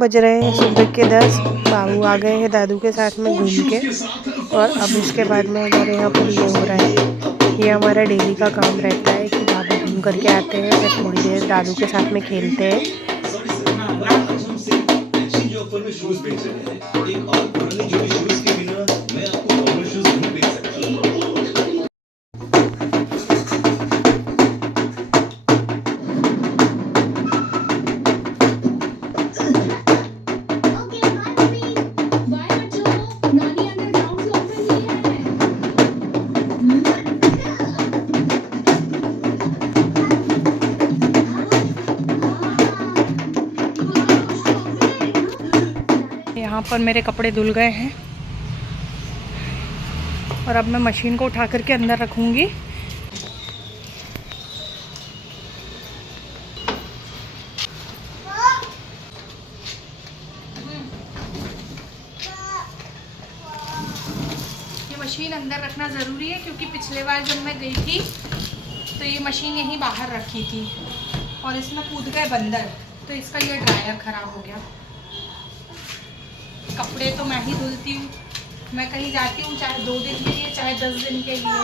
बज रहे हैं सुबह के 10। बाबू आ गए हैं दादू के साथ में घूम के, और अब इसके बाद में हमारे यहाँ पर ये हो रहा है। ये हमारा डेली का काम रहता है कि बाबू घूम करके आते हैं, फिर थोड़ी देर दादू के साथ में खेलते हैं। यहाँ पर मेरे कपड़े धुल गए हैं और अब मैं मशीन को उठा करके अंदर रखूँगी। ये मशीन अंदर रखना ज़रूरी है क्योंकि पिछले बार जब मैं गई थी तो ये मशीन यहीं बाहर रखी थी और इसमें कूद गए बंदर, तो इसका ये ड्रायर ख़राब हो गया। कपड़े तो मैं ही धुलती हूँ, मैं कहीं जाती हूँ चाहे 2 दिन के लिए चाहे 10 दिन के लिए,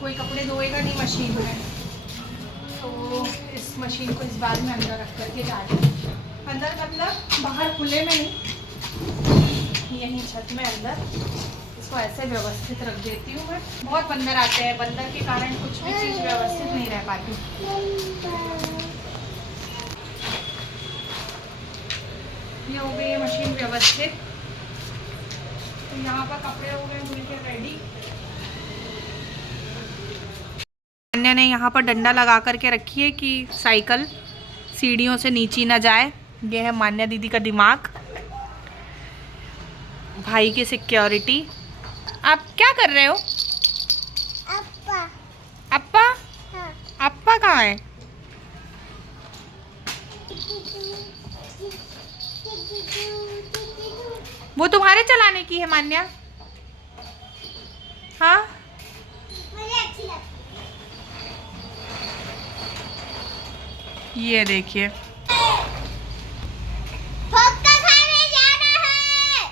कोई कपड़े धोएगा नहीं मशीन में। तो इस मशीन को इस बार में अंदर रख करके जा रही हूँ। अंदर मतलब बाहर खुले में नहीं, यहीं छत में अंदर इसको ऐसे व्यवस्थित रख देती हूँ मैं। बहुत बंदर आते हैं, बंदर के कारण कुछ भी चीज़ व्यवस्थित नहीं रह पाती। ये हो गई है मशीन व्यवस्थित, तो यहाँ पर कपड़े हो गए धुल के रेडी। अन्य ने यहाँ पर डंडा लगा करके रखी है कि साइकिल सीढ़ियों से नीचे ना जाए। ये है मान्या दीदी का दिमाग, भाई की सिक्योरिटी। आप क्या कर रहे हो? अप्पा। अप्पा? हाँ। अप्पा कहाँ है? वो तुम्हारे चलाने की है मान्या? हाँ, मुझे अच्छी लगती है। ये देखिए, खाने जाना है।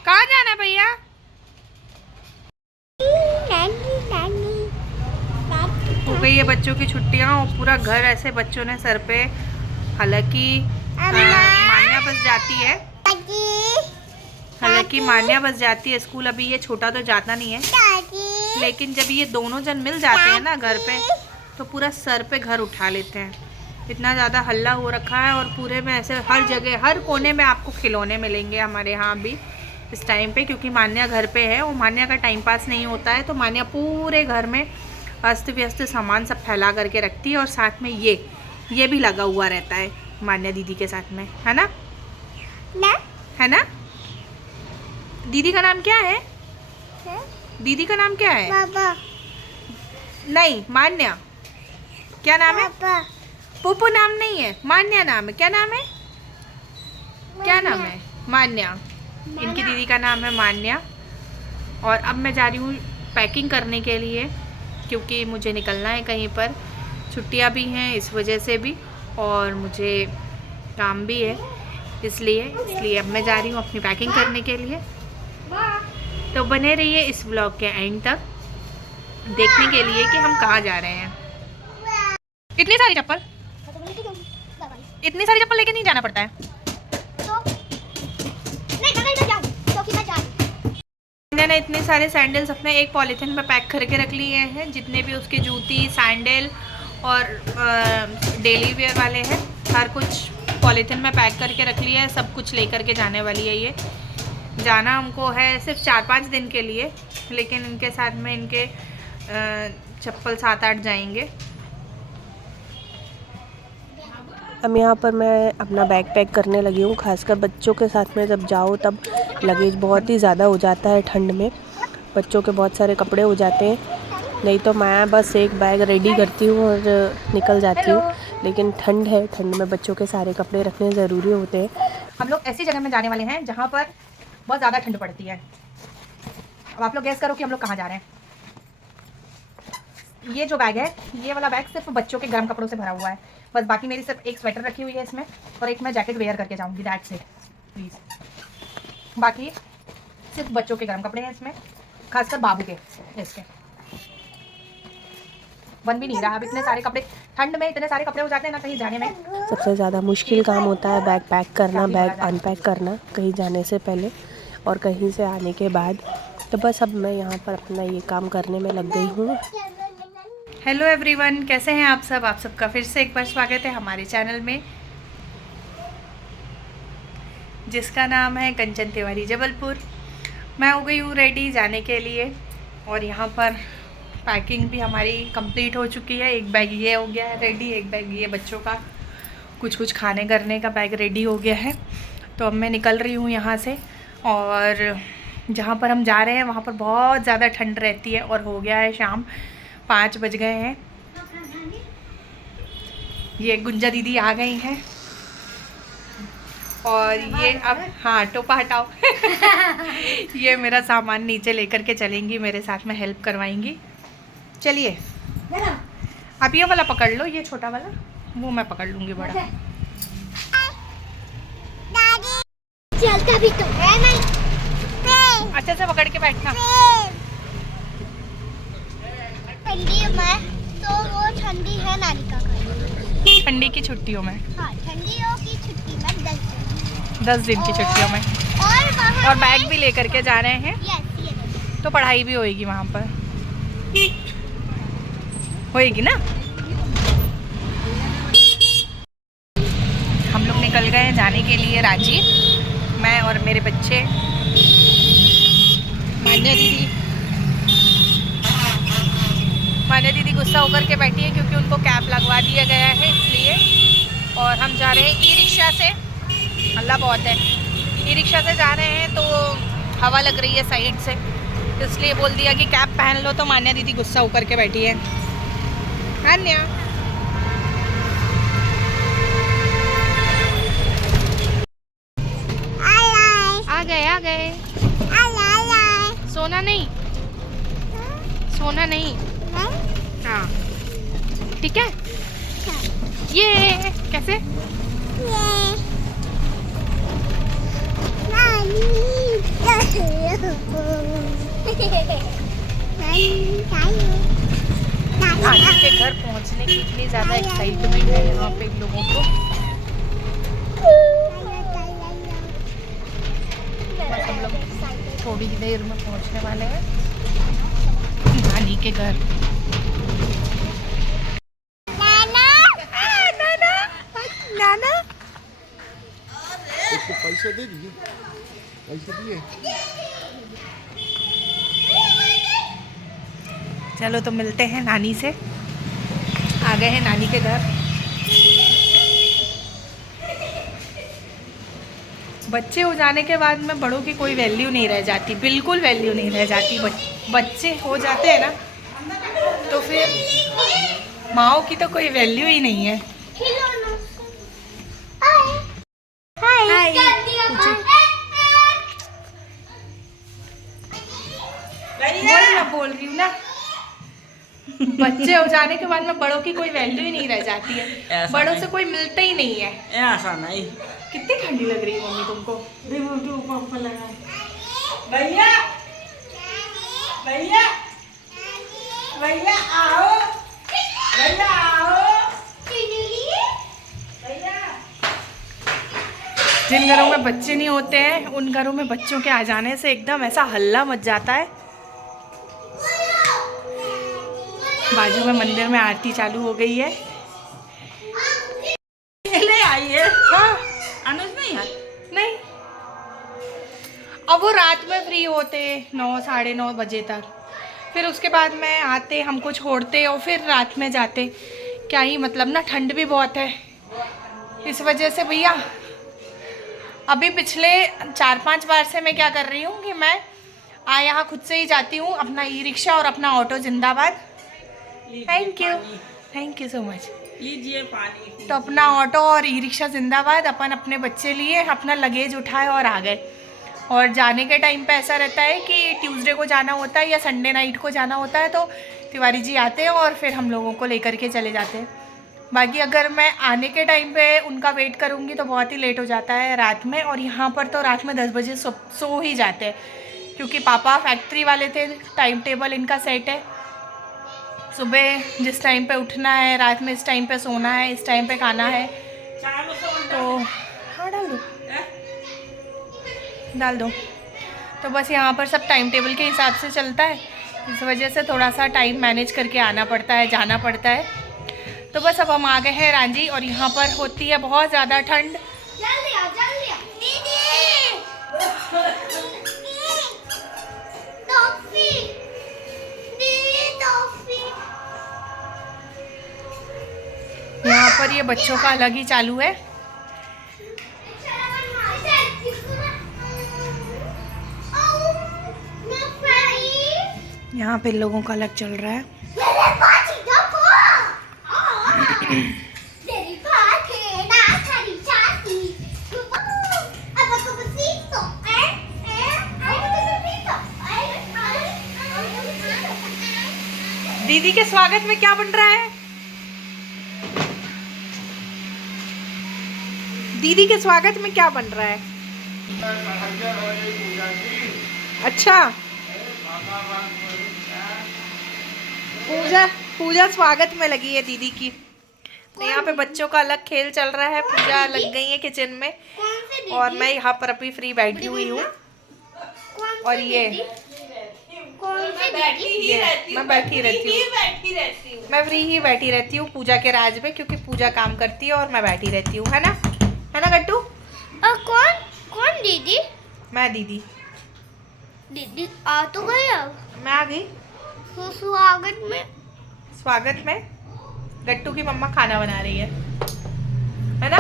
कहाँ जाना है भैया? हो गई है बच्चों की छुट्टियां और पूरा घर ऐसे बच्चों ने सर पे, हालांकि मान्या बस जाती है, मान्या बस जाती है स्कूल। अभी ये छोटा तो जाता नहीं है, लेकिन जब ये दोनों जन मिल जाते हैं ना घर पे तो पूरा सर पे घर उठा लेते हैं। इतना ज़्यादा हल्ला हो रखा है और पूरे में ऐसे हर जगह हर कोने में आपको खिलौने मिलेंगे हमारे यहाँ भी इस टाइम पे, क्योंकि मान्या घर पे है और मान्या का टाइम पास नहीं होता है। तो मान्या पूरे घर में अस्त व्यस्त सामान सब फैला करके रखती है और साथ में ये भी लगा हुआ रहता है मान्या दीदी के साथ में, है ना? है ना? दीदी का नाम क्या है? दीदी का नाम क्या है? पापा। नहीं, मान्या। क्या नाम है? पुप्पू नाम नहीं है, मान्या नाम है। क्या नाम है? क्या नाम है? मान्या। इनकी दीदी का नाम है मान्या। और अब मैं जा रही हूँ पैकिंग करने के लिए, क्योंकि मुझे निकलना है कहीं पर। छुट्टियाँ भी हैं इस वजह से भी, और मुझे काम भी है, इसलिए अब मैं जा रही हूँ अपनी पैकिंग करने के लिए। तो बने रहिए इस व्लॉग के एंड तक देखने के लिए कि हम कहाँ जा रहे हैं। इतनी सारी चप्पल लेके नहीं जाना पड़ता है। मैंने इतने सारे सैंडल्स अपने एक पॉलीथिन में पैक करके रख लिए हैं, जितने भी उसके जूती सैंडल और डेली वेयर वाले हैं, हर कुछ पॉलीथिन में पैक करके रख लिया है। सब कुछ लेकर के जाने वाली है। ये जाना हमको है सिर्फ 4-5 दिन के लिए, लेकिन इनके साथ में इनके चप्पल 7-8 जाएंगे। अब यहाँ पर मैं अपना बैग पैक करने लगी हूँ। खासकर बच्चों के साथ में जब जाओ तब लगेज बहुत ही ज़्यादा हो जाता है। ठंड में बच्चों के बहुत सारे कपड़े हो जाते हैं, नहीं तो मैं बस एक बैग रेडी करती हूँ और निकल जाती हूँ। लेकिन ठंड है, ठंड में बच्चों के सारे कपड़े रखने ज़रूरी होते हैं। हम लोग ऐसी जगह में जाने वाले हैं जहाँ पर बहुत ज़्यादा ठंड पड़ती है। अब आप लोग गैस करो कि हम लोग कहाँ जा रहे हैं। ये जो बैग है, ये वाला बैग सिर्फ बच्चों के गर्म कपड़ों से भरा हुआ है बस। बाकी मेरी सिर्फ एक स्वेटर रखी हुई है इसमें, और एक मैं जैकेट वेयर करके जाऊँगी, दैट्स इट। प्लीज़। बाकी सिर्फ बच्चों के गर्म कपड़े हैं इसमें, खासकर बाबू के। इसके बन भी नहीं रहा। अब इतने सारे कपड़े, ठंड में इतने सारे कपड़े हो जाते हैं ना, कहीं जाने में सबसे ज़्यादा मुश्किल काम होता है बैग पैक करना, बैग अनपैक करना कहीं जाने से पहले और कहीं से आने के बाद। तो बस अब मैं यहाँ पर अपना ये काम करने में लग गई हूँ। हेलो एवरीवन, कैसे हैं आप सब? आप सबका फिर से एक बार स्वागत है हमारे चैनल में, जिसका नाम है कंचन तिवारी जबलपुर। मैं हो गई हूँ रेडी जाने के लिए और यहाँ पर पैकिंग भी हमारी कंप्लीट हो चुकी है। एक बैग ये हो गया है रेडी, एक बैग ये बच्चों का कुछ खाने करने का बैग रेडी हो गया है। तो अब मैं निकल रही हूँ यहाँ से और जहाँ पर हम जा रहे हैं वहाँ पर बहुत ज़्यादा ठंड रहती है और हो गया है शाम, 5 बज गए हैं। ये गुंजा दीदी आ गई हैं और ये अब हाँ टोपा हटाओ ये मेरा सामान नीचे लेकर के चलेंगी, मेरे साथ में हेल्प करवाएंगी। चलिए आप ये वाला पकड़ लो, ये छोटा वाला, वो मैं पकड़ लूँगी बड़ा। चलता भी तो है नहीं, अच्छे से पकड़ के बैठना। ठंडी में तो वो ठंडी है नानी का घर। ठंडी की छुट्टियों में, हाँ ठंडियों की छुट्टी में 10 दिन की छुट्टियों में। और बैग भी लेकर के जा रहे हैं, तो पढ़ाई भी होएगी वहाँ पर, होएगी ना। हम लोग निकल गए जाने के लिए रांची, मैं और मेरे बच्चे। मान्या दीदी गुस्सा होकर के बैठी है क्योंकि उनको कैप लगवा दिया गया है इसलिए। और हम जा रहे हैं ई रिक्शा से, हल्ला बहुत है। ई रिक्शा से जा रहे हैं तो हवा लग रही है साइड से, इसलिए बोल दिया कि कैप पहन लो, तो मान्या दीदी गुस्सा होकर के बैठी है। मान्या आ गए। सोना नहीं, सोना नहीं। हाँ ठीक है। ये कैसे? नानी के घर पहुंचने की इतनी ज़्यादा एक्साइटमेंट है यहाँ पे लोगों को। बस हम लोग थोड़ी ही देर में पहुंचने वाले हैं नानी के घर। नाना इसको पैसे दे दिए, पैसे दिए। चलो तो मिलते हैं नानी से, आ गए हैं नानी के घर। बच्चे हो जाने के बाद में बड़ों की कोई वैल्यू नहीं रह जाती, बिल्कुल वैल्यू नहीं रह जाती। बच्चे हो जाते हैं ना तो फिर माओ की तो कोई वैल्यू ही नहीं है। बोल रही हूँ ना, बच्चे हो जाने के बाद में बड़ों की कोई वैल्यू ही नहीं रह जाती है, बड़ों से कोई मिलता ही नहीं है। ऐसा नहीं। कितनी ठंडी लग रही है मम्मी तुमको? भैया भैया भैया आओ, भैया आओ, भैया। जिन घरों में बच्चे नहीं होते हैं उन घरों में बच्चों के आ जाने से एकदम ऐसा हल्ला मच जाता है। बाजू में मंदिर में आरती चालू हो गई है। ले आई है। हाँ अनुज नहीं है? नहीं, अब वो रात में फ्री होते 9 साढ़े 9 बजे तक, फिर उसके बाद में आते, हमको छोड़ते और फिर रात में जाते। क्या ही मतलब ना, ठंड भी बहुत है इस वजह से। भैया अभी पिछले 4-5 बार से मैं क्या कर रही हूँ कि मैं यहाँ खुद से ही जाती हूँ, अपना ई रिक्शा और अपना ऑटो जिंदाबाद। Thank you so much. लीजिए पानी। तो अपना ऑटो और ई रिक्शा जिंदाबाद, अपन अपने बच्चे लिए, अपना लगेज उठाए और आ गए। और जाने के टाइम पे ऐसा रहता है कि ट्यूसडे को जाना होता है या संडे नाइट को जाना होता है, तो तिवारी जी आते हैं और फिर हम लोगों को लेकर के चले जाते हैं। बाकी अगर मैं आने के टाइम पे उनका वेट करूँगी तो बहुत ही लेट हो जाता है रात में, और यहाँ पर तो रात में 10 बजे सो ही जाते हैं, क्योंकि पापा फैक्ट्री वाले थे, टाइम टेबल इनका सेट है। सुबह जिस टाइम पे उठना है, रात में इस टाइम पे सोना है, इस टाइम पे खाना है। तो हाँ डाल दो। तो बस यहाँ पर सब टाइम टेबल के हिसाब से चलता है, इस वजह से थोड़ा सा टाइम मैनेज करके आना पड़ता है, जाना पड़ता है। तो बस अब हम आ गए हैं रांझी, और यहाँ पर होती है बहुत ज़्यादा ठंड। जल्दी आ दीदी। टॉफी दीदी, टॉफी। यहाँ पर ये बच्चों का अलग ही चालू है। यहाँ पे लोगों का अलग चल रहा है। दीदी के स्वागत में क्या बन रहा है? दीदी के स्वागत में क्या बन रहा है? अच्छा, पूजा स्वागत में लगी है दीदी की। तो यहाँ पे बच्चों का अलग खेल चल रहा है, पूजा लग गई है किचन में, और मैं यहाँ पर अभी फ्री बैठी हुई हूँ। और ये मैं बैठी रहती हूँ, मैं फ्री ही बैठी रहती हूँ पूजा के राज में, क्योंकि पूजा काम करती है और मैं बैठी रहती हूँ, है ना गट्टू? कौन दीदी? मैं दीदी। दीदी आ तो गई, अब मैं आ गई। तो स्वागत में गट्टू की मम्मा खाना बना रही है ना?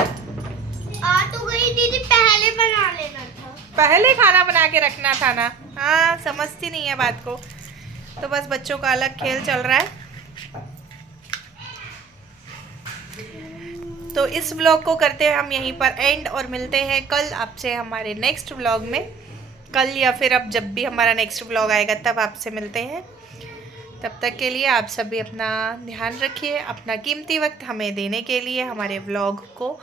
आ तो गई दीदी, पहले बना लेना था। पहले खाना बना के रखना था ना। हाँ, समझती नहीं है बात को। तो बस बच्चों का अलग खेल चल रहा है। तो इस व्लॉग को करते हैं हम यहीं पर एंड, और मिलते हैं कल आपसे हमारे नेक्स्ट व्लॉग में। कल या फिर अब जब भी हमारा नेक्स्ट व्लॉग आएगा तब आपसे मिलते हैं। तब तक के लिए आप सभी अपना ध्यान रखिए, अपना कीमती वक्त हमें देने के लिए, हमारे व्लॉग को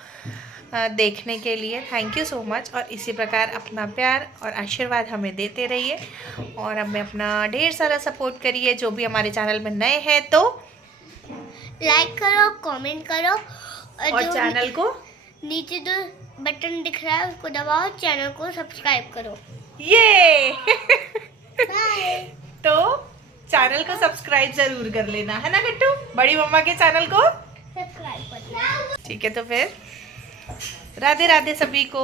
देखने के लिए थैंक यू सो मच। और इसी प्रकार अपना प्यार और आशीर्वाद हमें देते रहिए, और हमें अपना ढेर सारा सपोर्ट करिए। जो भी हमारे चैनल में नए हैं तो लाइक करो, कमेंट करो, और जो चैनल को नीचे जो बटन दिख रहा है उसको दबाओ, चैनल को सब्सक्राइब करो। ये बाय। तो चैनल को सब्सक्राइब जरूर कर लेना, है ना गट्टू? बड़ी मम्मा के चैनल को सब्सक्राइब कर। ठीक है। तो फिर राधे राधे सभी को।